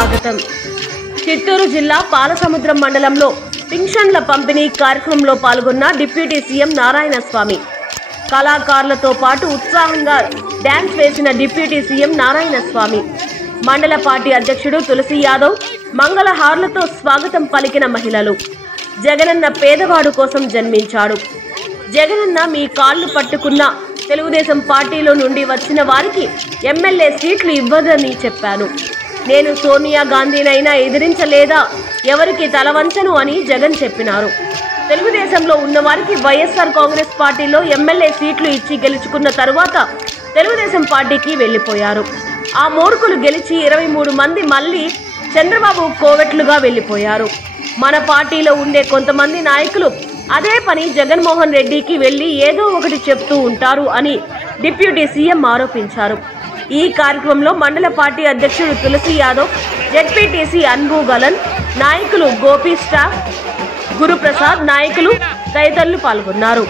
స్వాగతం. చిత్తూరు జిల్లా పాలసముద్రం మండలంలో పింఛన్ల పంపిణీ కార్యక్రమంలో పాల్గొన్న డిప్యూటీ సీఎం నారాయణస్వామి. కళాకారులతో పాటు ఉత్సాహంగా డ్యాన్స్ వేసిన డిప్యూటీ సీఎం నారాయణస్వామి. మండల పార్టీ అధ్యక్షుడు తులసి యాదవ్ మంగళహారులతో స్వాగతం పలికిన మహిళలు. జగనన్న పేదవాడు కోసం జన్మించాడు. జగనన్న మీ కాళ్ళు పట్టుకున్న తెలుగుదేశం పార్టీలో నుండి వచ్చిన వారికి ఎమ్మెల్యే సీట్లు ఇవ్వదని చెప్పాను. నేను సోనియా గాంధీనైనా ఎదిరించలేదా, ఎవరికి తలవంచను అని జగన్ చెప్పినారు. తెలుగుదేశంలో ఉన్న వారికి వైఎస్ఆర్ కాంగ్రెస్ పార్టీలో ఎమ్మెల్యే సీట్లు ఇచ్చి గెలుచుకున్న తరువాత తెలుగుదేశం పార్టీకి వెళ్లిపోయారు. ఆ మూర్ఖులు గెలిచి 23 మంది మళ్ళీ చంద్రబాబు కోవెట్లుగా వెళ్లిపోయారు. మన పార్టీలో ఉండే కొంతమంది నాయకులు అదే పని జగన్మోహన్ రెడ్డికి వెళ్లి ఏదో ఒకటి చెప్తూ ఉంటారు అని డిప్యూటీ సీఎం ఆరోపించారు. ఈ కార్యక్రమంలో మండల పార్టీ అధ్యక్షుడు తులసి యాదవ్, జెడ్పీటీసీ అన్బు గలన్, నాయకులు గోపి స్టాఫ్, గురుప్రసాద్ నాయకులు తదితరులు పాల్గొన్నారు.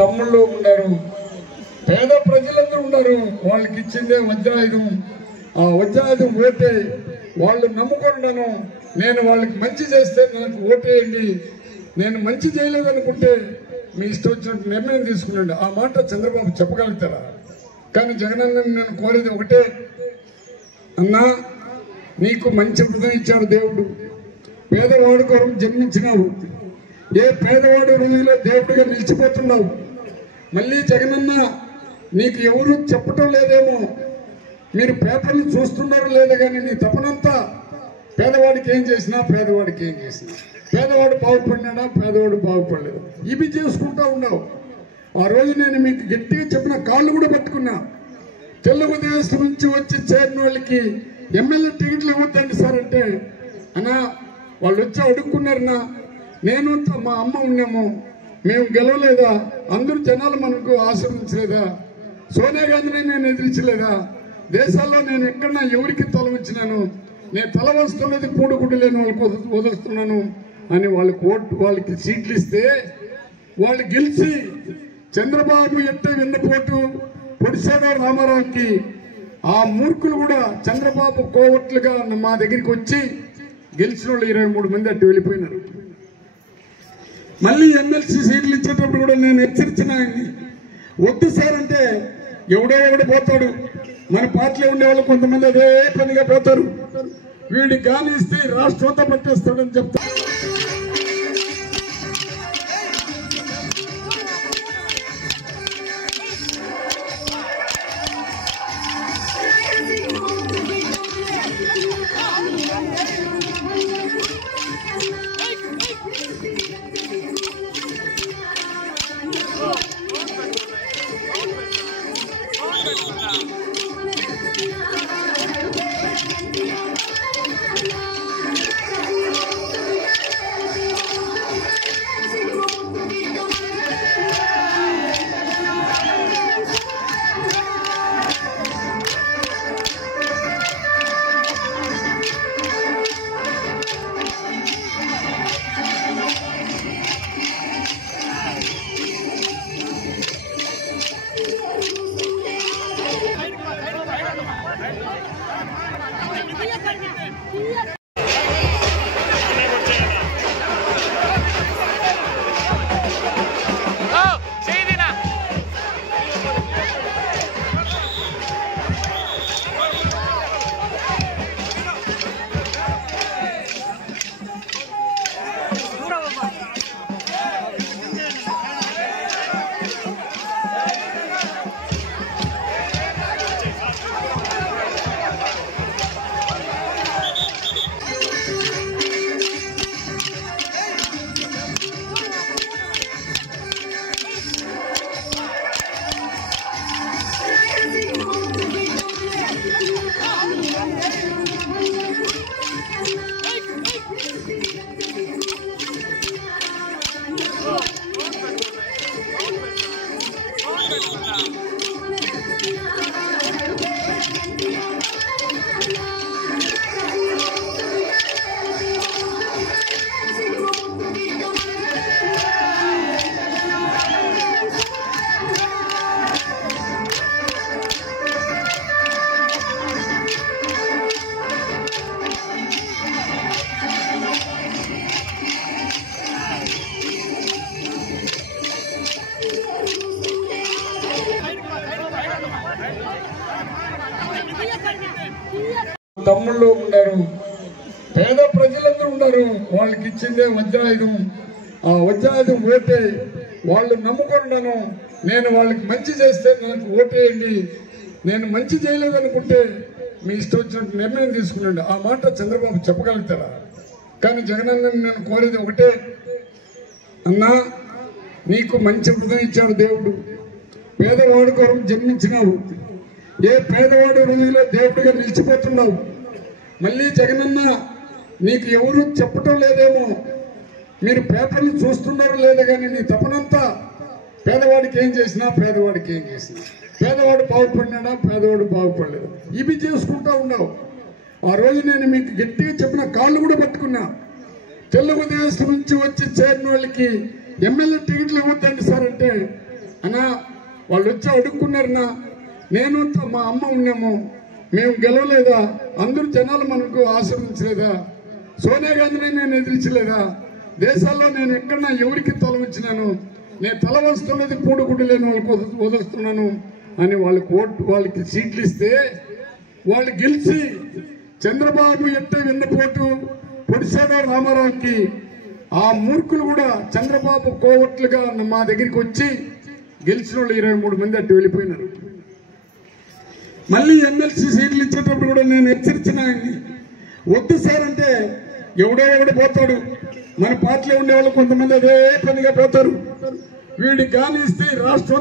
తమ్ముళ్ళు ఉన్నారు, పేద ప్రజలందరూ ఉన్నారు. వాళ్ళకి ఇచ్చిందే వజ్రాయుధం. ఆ వజ్రాయుధం ఓటే వాళ్ళు నమ్ముకున్నాను. నేను వాళ్ళకి మంచి చేస్తే నాకు ఓటేయండి, నేను మంచి చేయలేదనుకుంటే మీ ఇష్టం వచ్చినట్టు నిర్ణయం తీసుకున్నాండి. ఆ మాట చంద్రబాబు చెప్పగలుగుతారా? కానీ జగనన్న నేను కోరేది ఒకటే, అన్నా నీకు మంచి హృదయం ఇచ్చాడు దేవుడు, పేదవాడి కొరకు జన్మించినావు, ఏ పేదవాడి హృదయంలో దేవుడిగా నిలిచిపోతున్నావు. మళ్ళీ జగనన్న నీకు ఎవరు చెప్పటం లేదేమో, మీరు పేపర్లు చూస్తున్నారు లేదా, కానీ నీ తపనంతా పేదవాడికి ఏం చేసినా, పేదవాడికి ఏం చేసినా, పేదవాడు బాగుపడినాడా, పేదవాడు బాగుపడలేదు, ఇవి చేసుకుంటా ఉన్నావు. ఆ రోజు నేను మీకు గట్టిగా చెప్పిన, కాళ్ళు కూడా పట్టుకున్నా. తెలుగుదేశం నుంచి వచ్చి చేరిన వాళ్ళకి ఎమ్మెల్యే టికెట్లు ఇవ్వద్దండి సార్ అంటే, అన్నా వాళ్ళు వచ్చి అడుక్కున్నారన్నా, నేను మా అమ్మ ఉన్నాము, మేము గెలవలేదా, అందరూ జనాలు మనకు ఆశ్రమించలేదా, సోనియా గాంధీని నేను ఎదిరించలేదా, దేశాల్లో నేను ఎక్కడన్నా ఎవరికి తల ఉంచినాను, నేను తల వస్తున్నది కూడుగుడ్డు లేని వాళ్ళకి వదులుస్తున్నాను అని వాళ్ళకి సీట్లు ఇస్తే, వాళ్ళు గెలిచి చంద్రబాబు ఎట్ట వెన్నపోటు పొడిసాడ రామారావుకి ఆ మూర్ఖులు కూడా చంద్రబాబు కోవట్లుగా మా దగ్గరికి వచ్చి గెలిచిన వాళ్ళు 23 మంది అట్టు వెళ్ళిపోయినారు. మళ్ళీ ఎమ్మెల్సీ సీట్లు ఇచ్చేటప్పుడు కూడా నేను హెచ్చరించిన, వద్దు సార్ అంటే ఎవడో పోతాడు, మన పార్టీలో ఉండే వాళ్ళు కొంతమంది అదే పనిగా పోతారు, వీడికి గాని ఇస్తే రాష్ట్రం అంతా పట్టేస్తాడని చెప్తారు. తమ్ముళ్ళు ఉన్నారు, పేద ప్రజలందరూ ఉన్నారు. వాళ్ళకి ఇచ్చిందే వజ్రాయుధం. ఆ వజ్రాయుధం ఓటే వాళ్ళు నమ్ముకున్నాను. నేను వాళ్ళకి మంచి చేస్తే నాకు ఓటేయండి, నేను మంచి చేయలేదనుకుంటే మీ ఇష్టం వచ్చినట్టు నిర్ణయం తీసుకున్నాడు. ఆ మాట చంద్రబాబు చెప్పగలుగుతారా? కానీ జగనన్న నేను కోరేది ఒకటే, అన్నా నీకు మంచి హృదయం ఇచ్చాడు దేవుడు, పేదవాడు కొరకు జన్మించినావు, ఏ పేదవాడు హృదయంలో దేవుడిగా నిలిచిపోతున్నావు. మళ్ళీ జగనన్న నీకు ఎవరు చెప్పటం లేదేమో, మీరు పేపర్లు చూస్తున్నారో లేదో కానీ నీ తపనంతా పేదవాడికి ఏం చేసినా, పేదవాడికి ఏం చేసినా, పేదవాడు బాగుపడినాడా, పేదవాడు బాగుపడలేదు, ఇవి చేసుకుంటా ఉన్నావు. ఆ రోజు నేను మీకు గట్టిగా చెప్పిన, కాళ్ళు కూడా పట్టుకున్నా. తెలుగుదేశం నుంచి వచ్చి చేరిన వాళ్ళకి ఎమ్మెల్యే టికెట్లు ఇవ్వద్దండి సార్ అంటే, అన్నా వాళ్ళు వచ్చి అడుక్కున్నారన్నా, నేను మా అమ్మ ఉన్నాము, మేము గెలవలేదా, అందరూ జనాలు మనకు ఆశీర్వదించలేదా, సోనియా గాంధీని నేను ఎదిరించలేదా, దేశాల్లో నేను ఎక్కడన్నా ఎవరికి తల వచ్చినాను, నేను తల వస్తున్నది పూడుగుడ్డు లేని వాళ్ళకి వదులుస్తున్నాను అని వాళ్ళకి సీట్లు ఇస్తే వాళ్ళు గెలిచి చంద్రబాబు ఎట్ట వెన్నపోటు పొడిసాడ రామారావుకి ఆ మూర్ఖులు కూడా చంద్రబాబు కోవట్లుగా మా దగ్గరికి వచ్చి గెలిచిన వాళ్ళు 23 మంది అట్టు వెళ్ళిపోయినారు. మళ్ళీ ఎమ్మెల్సీ సీట్లు ఇచ్చేటప్పుడు కూడా నేను హెచ్చరించిన, వద్దు సార్ అంటే ఎవడో పోతాడు, మన పార్టీలో ఉండే వాళ్ళు కొంతమంది అదే పనిగా పోతారు, వీడికి గాని ఇస్తే రాష్ట్రం